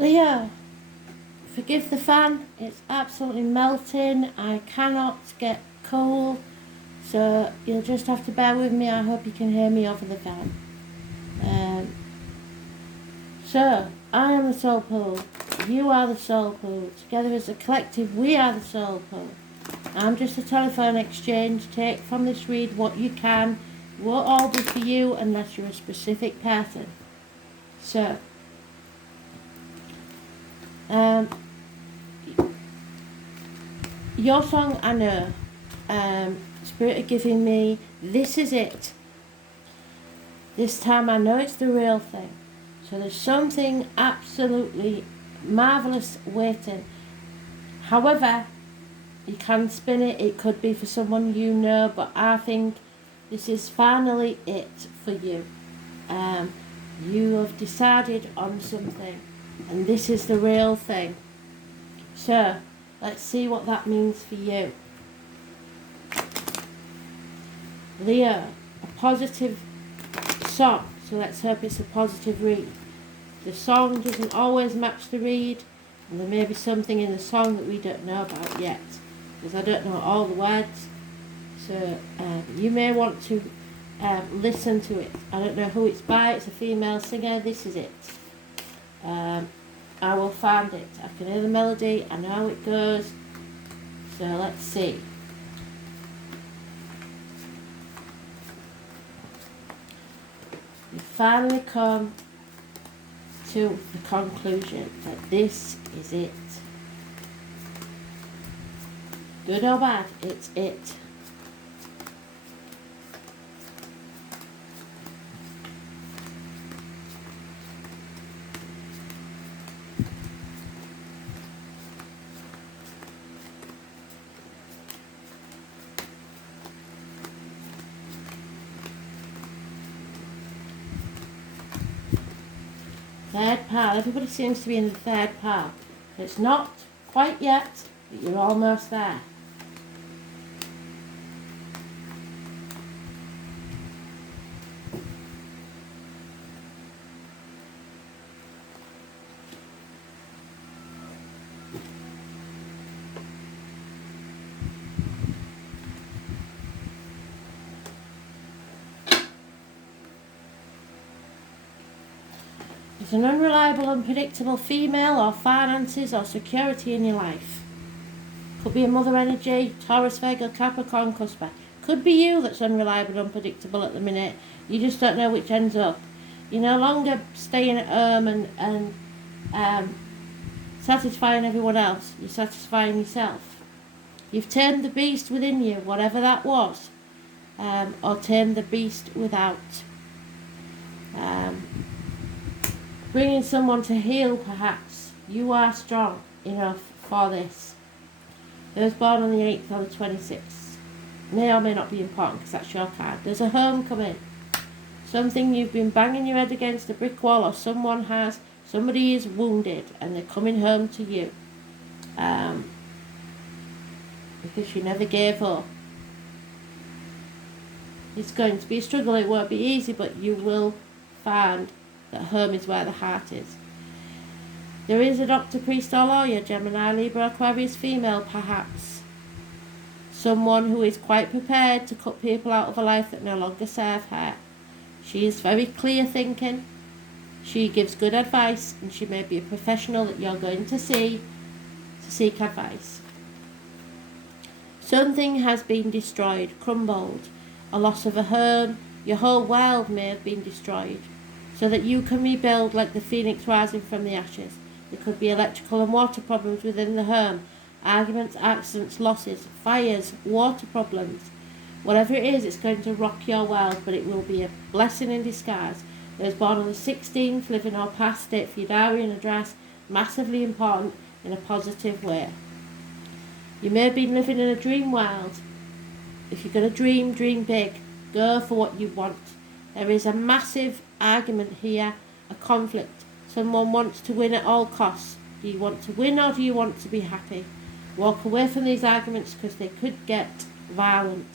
Leo, forgive the fan, it's absolutely melting. I cannot get cold, so you'll just have to bear with me. I hope you can hear me over the fan. So, I am the soul pool, you are the soul pool. Together as a collective, we are the soul pool. I'm just a telephone exchange. Take from this read what you can. It won't all be for you unless you're a specific person. So, your song, I know. Spirit are giving me, this is it. This time I know it's the real thing. So there's something absolutely marvellous waiting. However, you can spin it. It could be for someone you know, but I think this is finally it for you. You have decided on something, and this is the real thing. So, let's see what that means for you. Leo, a positive song, so let's hope it's a positive read. The song doesn't always match the read, and there may be something in the song that we don't know about yet, because I don't know all the words. So you may want to listen to it. I don't know who it's by. It's a female singer. This is it. I will find it. I can hear the melody. I know how it goes. So let's see. We finally come to the conclusion that this is it. Good or bad, it's it. Third pile. Everybody seems to be in the third pile. It's not quite yet, but you're almost there. There's an unreliable, unpredictable female or finances or security in your life. Could be a mother energy, Taurus, Virgo, Capricorn, Cusper. Could be you that's unreliable, unpredictable at the minute. You just don't know which ends up. You're no longer staying at home and satisfying everyone else. You're satisfying yourself. You've tamed the beast within you, whatever that was, or tamed the beast without. Bringing someone to heal, perhaps. You are strong enough for this. Those born on the 8th or the 26th. May or may not be important because that's your card. There's a homecoming. Something you've been banging your head against a brick wall, or somebody is wounded and they're coming home to you. Because you never gave up. It's going to be a struggle. It won't be easy, but you will find that home is where the heart is. There is a doctor, priest or lawyer, Gemini, Libra, Aquarius, female perhaps. Someone who is quite prepared to cut people out of a life that no longer serve her. She is very clear thinking. She gives good advice, and she may be a professional that you're going to see to seek advice. Something has been destroyed, crumbled. A loss of a home. Your whole world may have been destroyed, so that you can rebuild like the phoenix rising from the ashes. There could be electrical and water problems within the home, arguments, accidents, losses, fires, water problems. Whatever it is, it's going to rock your world, but it will be a blessing in disguise. Those born on the 16th, living or past it for your diary and address, massively important in a positive way. You may have been living in a dream world. If you're going to dream big. Go for what you want. There is a massive argument here, a conflict. Someone wants to win at all costs. Do you want to win or do you want to be happy? Walk away from these arguments because they could get violent.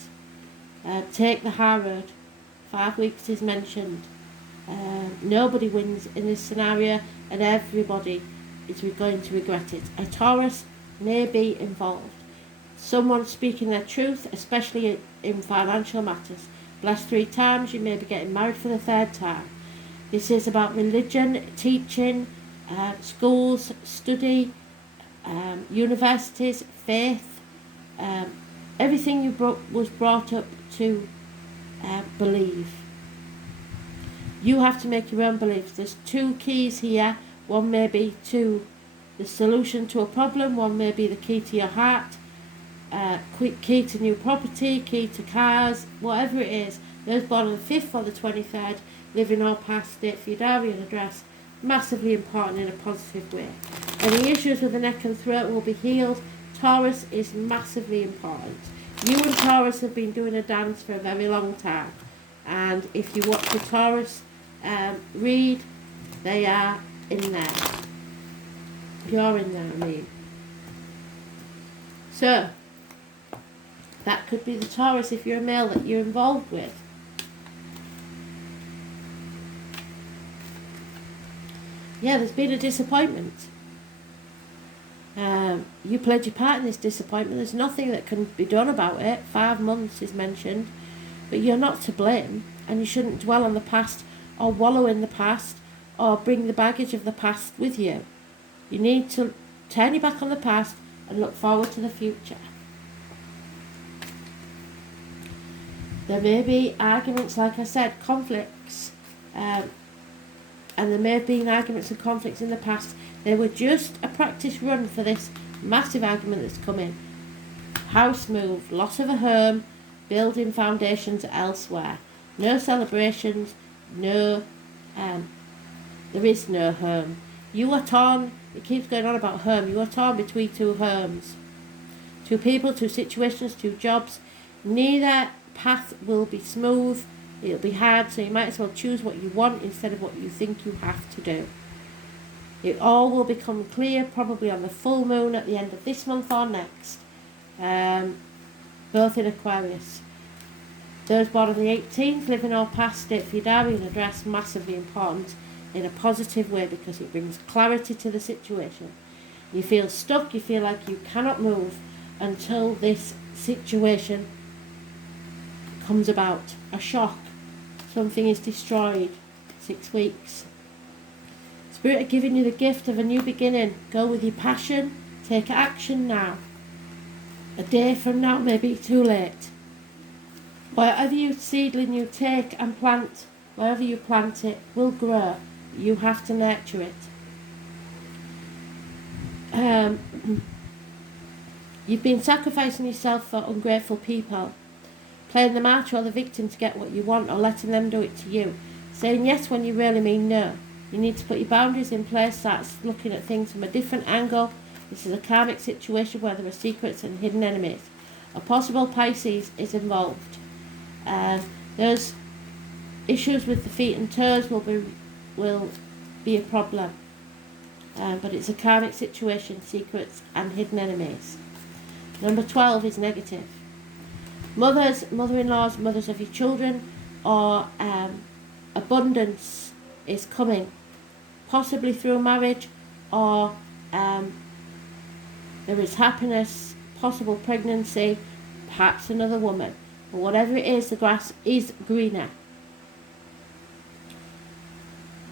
Take the high road. 5 weeks is mentioned. Nobody wins in this scenario, and everybody is going to regret it. A Taurus may be involved. Someone speaking their truth, especially in financial matters. Blessed 3 times, you may be getting married for the 3rd time. This is about religion, teaching, schools, study, universities, faith, everything you was brought up to believe. You have to make your own beliefs. There's 2 keys here. One may be to the solution to a problem. One may be the key to your heart. Quick key to new property, key to cars, whatever it is. Those born on the 5th or the 23rd, living or past, date for your diary and address. Massively important in a positive way. Any issues with the neck and throat will be healed. Taurus is massively important. You and Taurus have been doing a dance for a very long time. And if you watch the Taurus read, they are in there. You're in there, I mean. So, that could be the Taurus if you're a male that you're involved with. Yeah, there's been a disappointment. You played your part in this disappointment. There's nothing that can be done about it. 5 months is mentioned. But you're not to blame. And you shouldn't dwell on the past or wallow in the past or bring the baggage of the past with you. You need to turn your back on the past and look forward to the future. There may be arguments, like I said, conflicts, and there may have been arguments and conflicts in the past. They were just a practice run for this massive argument that's coming. House move, loss of a home, building foundations elsewhere. No celebrations, there is no home. You are torn, it keeps going on about home, you are torn between 2 homes. 2 people, 2 situations, 2 jobs. Neither path will be smooth, it'll be hard, so you might as well choose what you want instead of what you think you have to do. It all will become clear probably on the full moon at the end of this month or next, both in Aquarius. Those born on the 18th, living or past, date for your diary and address, massively important in a positive way because it brings clarity to the situation. You feel stuck, you feel like you cannot move until this situation comes about. A shock, something is destroyed. 6 weeks. Spirit are giving you the gift of a new beginning. Go with your passion, take action now. A day from now may be too late. Whatever you seedling you take and plant, wherever you plant it, will grow. You have to nurture it. You've been sacrificing yourself for ungrateful people, playing the martyr or the victim to get what you want, or letting them do it to you, saying yes when you really mean no. You need to put your boundaries in place, start looking at things from a different angle. This is a karmic situation where there are secrets and hidden enemies. A possible Pisces is involved. Those issues with the feet and toes will be a problem. But it's a karmic situation, secrets and hidden enemies. Number 12 is negative. Mothers, mother-in-laws, mothers of your children, or abundance is coming, possibly through marriage, or there is happiness, possible pregnancy, perhaps another woman. But whatever it is, the grass is greener.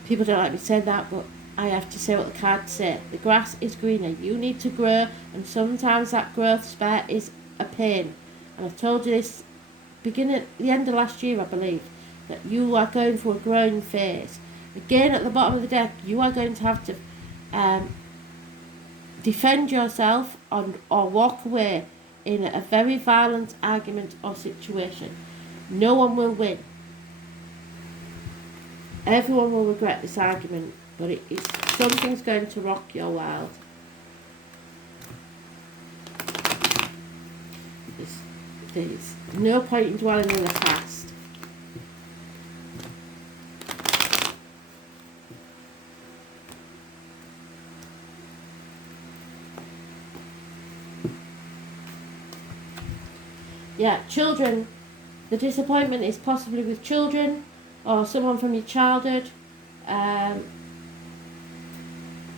People don't like me saying that, but I have to say what the cards say. The grass is greener. You need to grow, and sometimes that growth spurt is a pain. And I've told you this beginning at the end of last year, I believe, that you are going through a growing phase. Again, at the bottom of the deck, you are going to have to defend yourself or walk away in a very violent argument or situation. No one will win. Everyone will regret this argument, but something's going to rock your world. There's no point in dwelling in the past. Yeah, children. The disappointment is possibly with children or someone from your childhood.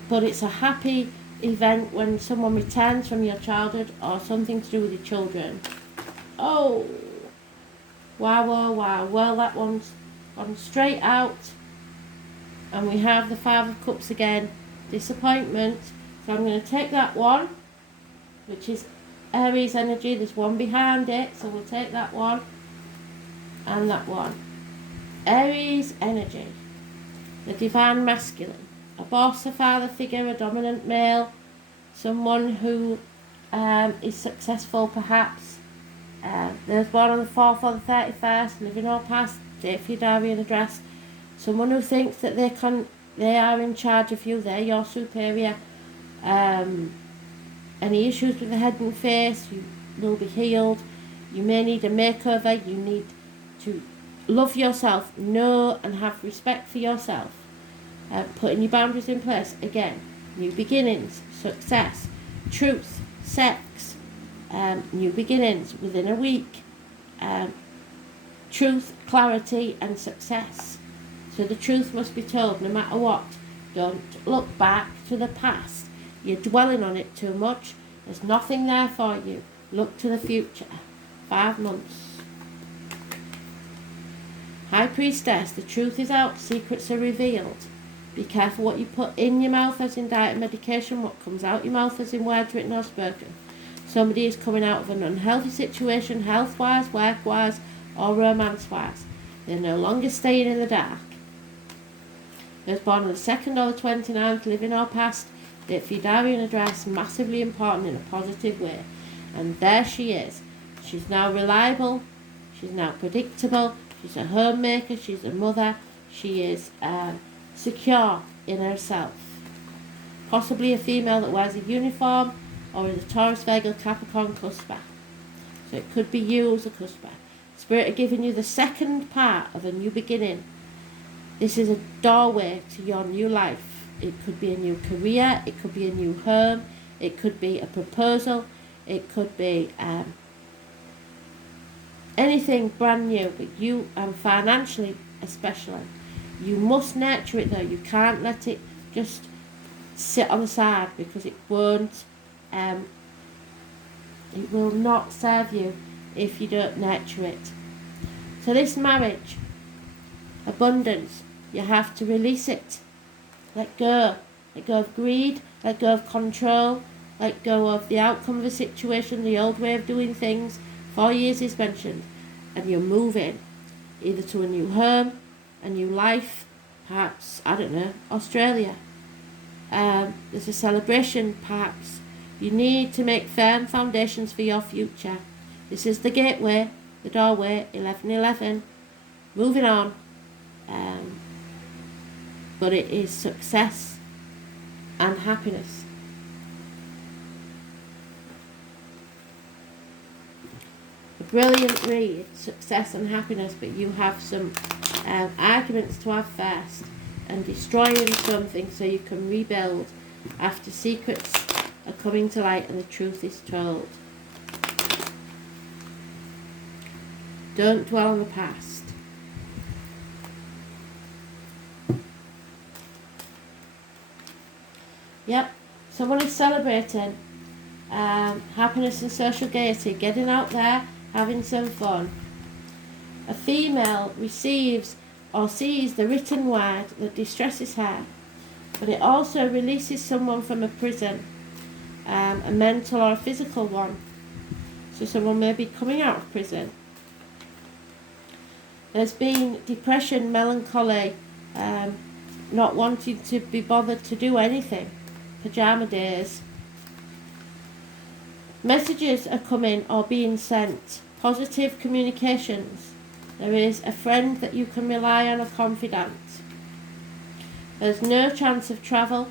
but it's a happy event when someone returns from your childhood or something to do with your children. Oh, wow, wow, wow. Well, that one's gone straight out. And we have the Five of Cups again. Disappointment. So I'm going to take that one, which is Aries energy. There's one behind it, so we'll take that one and that one. Aries energy. The divine masculine. A boss, a father figure, a dominant male. Someone who is successful perhaps. There's born on the 4th or the 31st, living or past, date for your diary and address. Someone who thinks that they are in charge of you, they're your superior. Any issues with the head and face, you will be healed. You may need a makeover. You need to love yourself, know and have respect for yourself. Putting your boundaries in place. Again, new beginnings, success, truth, sex, new beginnings within a week. Truth, clarity and success. So the truth must be told no matter what. Don't look back to the past. You're dwelling on it too much. There's nothing there for you. Look to the future. 5 months. High Priestess, the truth is out, secrets are revealed. Be careful what you put in your mouth as in diet and medication, what comes out your mouth as in words written or spoken. Somebody is coming out of an unhealthy situation, health-wise, work-wise, or romance-wise. They're no longer staying in the dark. Those born on the 2nd or the 29th, living or past, date for your diary and address, massively important in a positive way. And there she is. She's now reliable, she's now predictable, she's a homemaker, she's a mother, she is secure in herself. Possibly a female that wears a uniform or is a Taurus, Virgo, Capricorn, Cusper. So it could be you as a Cusper. Spirit are giving you the second part of a new beginning. This is a doorway to your new life. It could be a new career, it could be a new home, it could be a proposal, it could be anything brand new, but you, and financially especially, you must nurture it though. You can't let it just sit on the side because it won't, it will not serve you if you don't nurture it. So this marriage, abundance, you have to release it. Let go of greed, let go of control, let go of the outcome of a situation, the old way of doing things. 4 years is mentioned, and you're moving either to a new home, a new life, perhaps, I don't know, Australia. There's a celebration, perhaps. You need to make firm foundations for your future. This is the gateway, the doorway, 1111. Moving on. But it is success and happiness. A brilliant read, success and happiness, but you have some arguments to have first, and destroying something so you can rebuild after secrets are coming to light and the truth is told. Don't dwell on the past. Yep, someone is celebrating happiness and social gaiety, getting out there, having some fun. A female receives or sees the written word that distresses her, but it also releases someone from a prison, a mental or a physical one. So someone may be coming out of prison. There's been depression, melancholy, not wanting to be bothered to do anything. Pajama days. Messages are coming or being sent. Positive communications. There is a friend that you can rely on, a confidant. There's no chance of travel,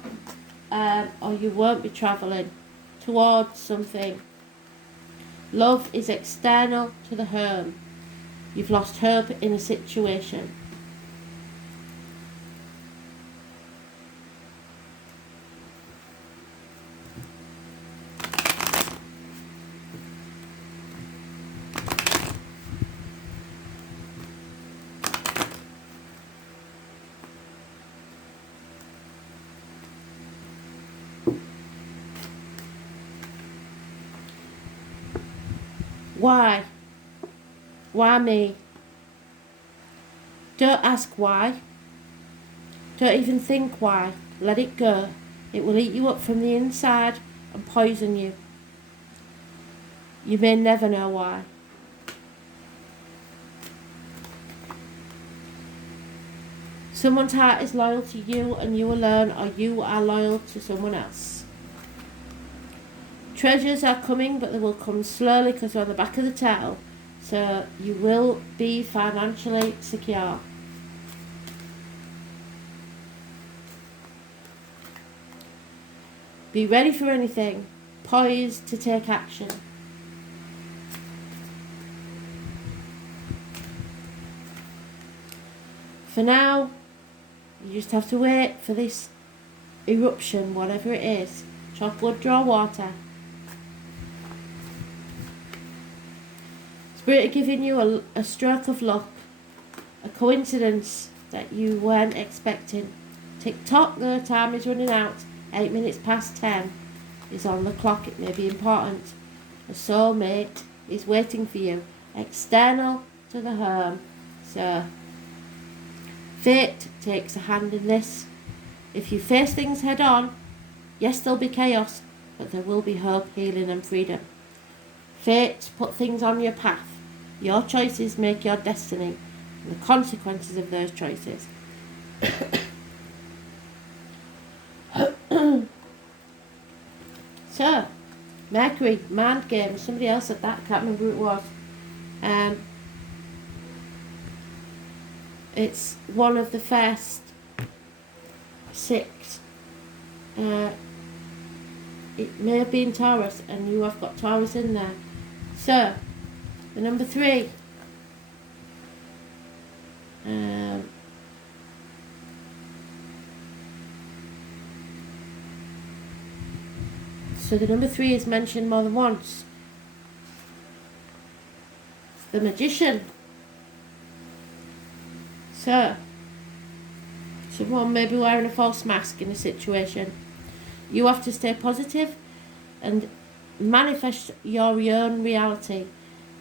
or you won't be travelling towards something. Love is external to the home. You've lost hope in a situation. Why? Why me? Don't ask why. Don't even think why. Let it go. It will eat you up from the inside and poison you. You may never know why. Someone's heart is loyal to you and you alone, or you are loyal to someone else. Treasures are coming, but they will come slowly because they're on the back of the tail. So you will be financially secure. Be ready for anything. Poised to take action. For now, you just have to wait for this eruption, whatever it is. Chop wood, draw water. Spirit are giving you a stroke of luck, a coincidence that you weren't expecting. Tick tock, the time is running out. 8 minutes past 10 is on the clock. It may be important. A soulmate is waiting for you, external to the home. So fate takes a hand in this. If you face things head on, yes, there'll be chaos, but there will be hope, healing and freedom. Fate put things on your path. Your choices make your destiny, and the consequences of those choices. So, Mercury, mind games. Somebody else said that, can't remember who it was. It's one of the first 6. It may have been Taurus, and you have got Taurus in there. So, the number 3. So the number 3 is mentioned more than once. It's the Magician. So, someone may be wearing a false mask in a situation. You have to stay positive and manifest your own reality.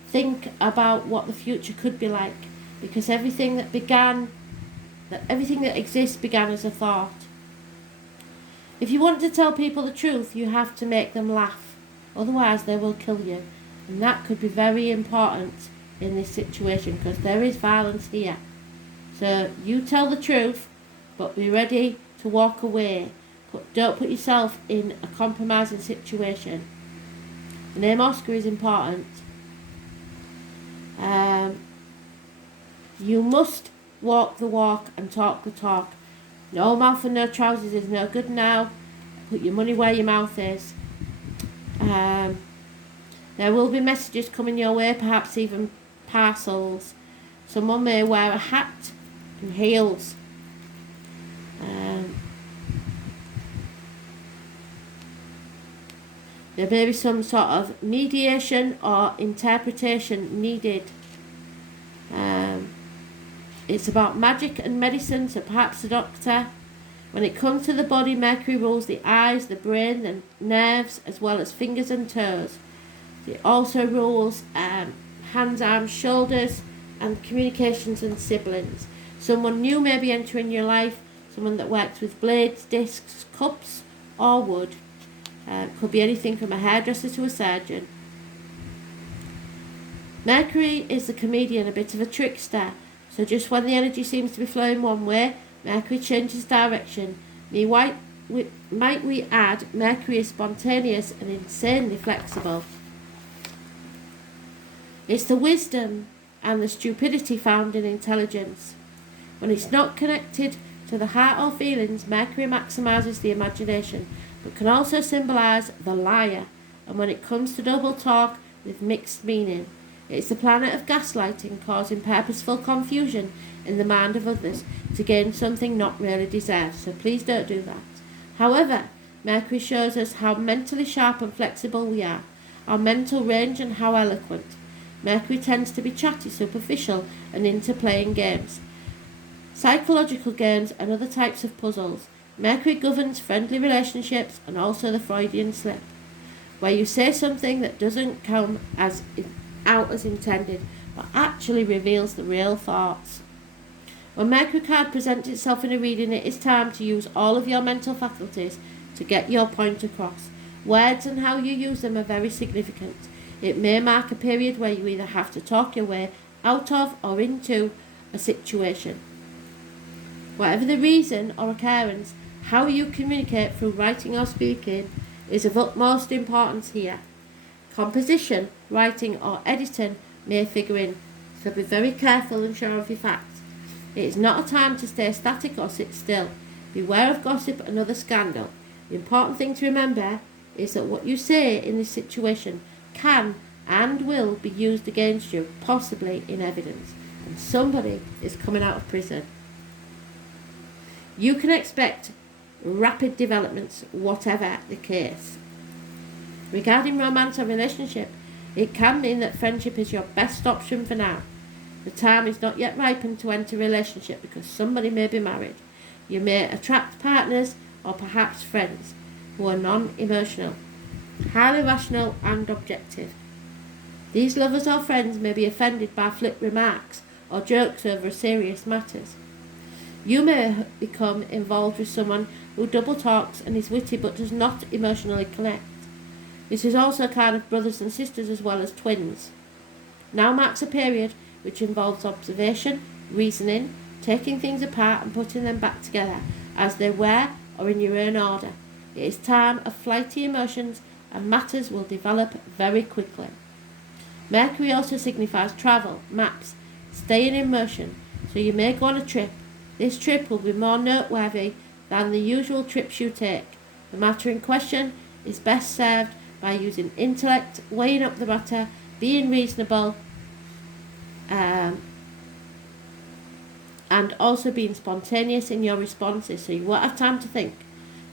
Think about what the future could be like, because everything that exists began as a thought. If you want to tell people the truth, you have to make them laugh. Otherwise, they will kill you. And that could be very important in this situation, because there is violence here. So you tell the truth, but be ready to walk away. But don't put yourself in a compromising situation. The name Oscar is important. You must walk the walk and talk the talk. No mouth and no trousers is no good now. Put your money where your mouth is. There will be messages coming your way, perhaps even parcels. Someone may wear a hat and heels. There may be some sort of mediation or interpretation needed. It's about magic and medicine, so perhaps a doctor. When it comes to the body, Mercury rules the eyes, the brain, the nerves, as well as fingers and toes. It also rules hands, arms, shoulders, and communications and siblings. Someone new may be entering your life, someone that works with blades, discs, cups, or wood. Could be anything from a hairdresser to a surgeon. Mercury is the comedian, a bit of a trickster. So just when the energy seems to be flowing one way, Mercury changes direction. Might we add, Mercury is spontaneous and insanely flexible. It's the wisdom and the stupidity found in intelligence. When it's not connected to the heart or feelings, Mercury maximizes the imagination, but can also symbolize the liar. And when it comes to double talk with mixed meaning, it's the planet of gaslighting, causing purposeful confusion in the mind of others to gain something not really deserved. So please don't do that. However, Mercury shows us how mentally sharp and flexible we are, our mental range and how eloquent. Mercury tends to be chatty, superficial, and into playing games, psychological games, and other types of puzzles. Mercury governs friendly relationships and also the Freudian slip, where you say something that doesn't come as out as intended, but actually reveals the real thoughts. When Mercury card presents itself in a reading, it is time to use all of your mental faculties to get your point across. Words and how you use them are very significant. It may mark a period where you either have to talk your way out of or into a situation. Whatever the reason or occurrence, how you communicate through writing or speaking is of utmost importance here. Composition, writing or editing may figure in, so be very careful and sure of your facts. It is not a time to stay static or sit still. Beware of gossip and other scandal. The important thing to remember is that what you say in this situation can and will be used against you, possibly in evidence, and somebody is coming out of prison. You can expect rapid developments, whatever the case. Regarding romance or relationship, it can mean that friendship is your best option for now. The time is not yet ripened to enter a relationship because somebody may be married. You may attract partners or perhaps friends who are non-emotional, highly rational and objective. These lovers or friends may be offended by flip remarks or jokes over serious matters. You may become involved with someone who double talks and is witty but does not emotionally connect. This is also a kind of brothers and sisters as well as twins. Now marks a period which involves observation, reasoning, taking things apart and putting them back together as they were or in your own order. It is time of flighty emotions and matters will develop very quickly. Mercury also signifies travel, maps, staying in motion, so you may go on a trip. This trip will be more noteworthy than the usual trips you take. The matter in question is best served by using intellect, weighing up the matter, being reasonable, and also being spontaneous in your responses, so you won't have time to think.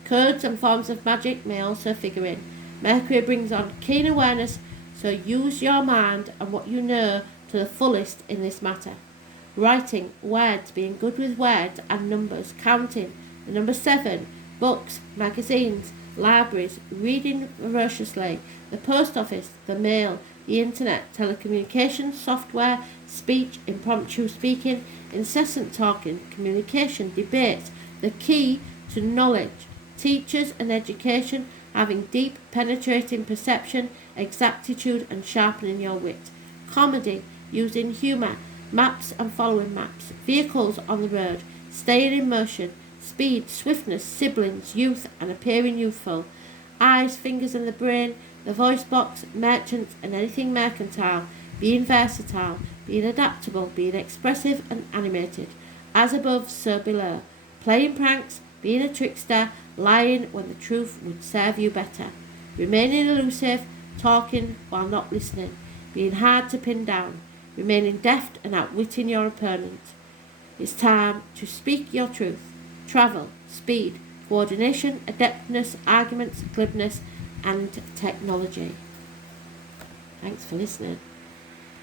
Codes and forms of magic may also figure in. Mercury brings on keen awareness, so use your mind and what you know to the fullest in this matter. Writing, words, being good with words and numbers, counting, the number 7, books, magazines, libraries, reading voraciously, the post office, the mail, the internet, telecommunications, software, speech, impromptu speaking, incessant talking, communication, debate, the key to knowledge, teachers and education, having deep penetrating perception, exactitude and sharpening your wit, comedy, using humour, maps and following maps, vehicles on the road, staying in motion, speed, swiftness, siblings, youth and appearing youthful, eyes, fingers and the brain, the voice box, merchants and anything mercantile, being versatile, being adaptable, being expressive and animated, as above so below, playing pranks, being a trickster, lying when the truth would serve you better, remaining elusive, talking while not listening, being hard to pin down, remaining deft and outwitting your opponent. It's time to speak your truth. Travel, speed, coordination, adeptness, arguments, glibness, and technology. Thanks for listening.